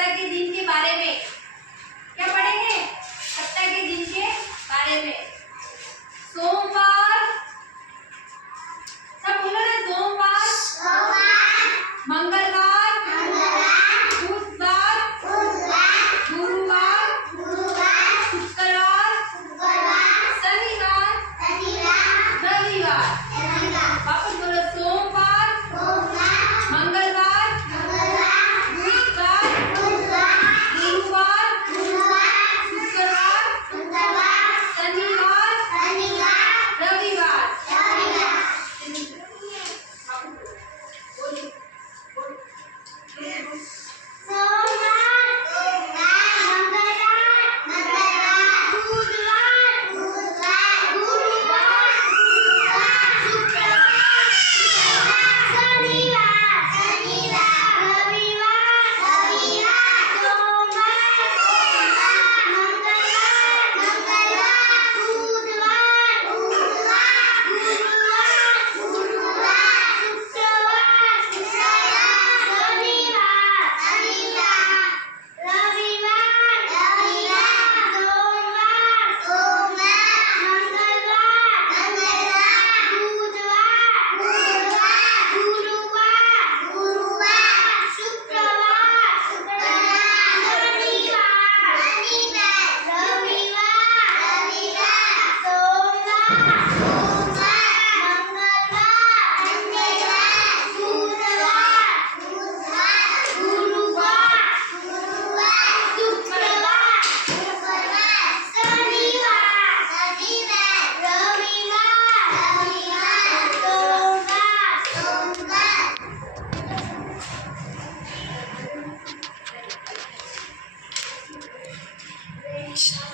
सप्ताह के दिन के बारे में क्या पढ़ेंगे? सप्ताह के दिन के बारे में। सोमवार, सब बोलो ना, सोमवार, मंगलवार, बुधवार, गुरुवार, शुक्रवार, शनिवार, रविवार। वापस बोलो, सोमवार, मंगलवार, बुधवार, गुरुवार, शुक्रवार, शनिवार, रविवार। Thanks.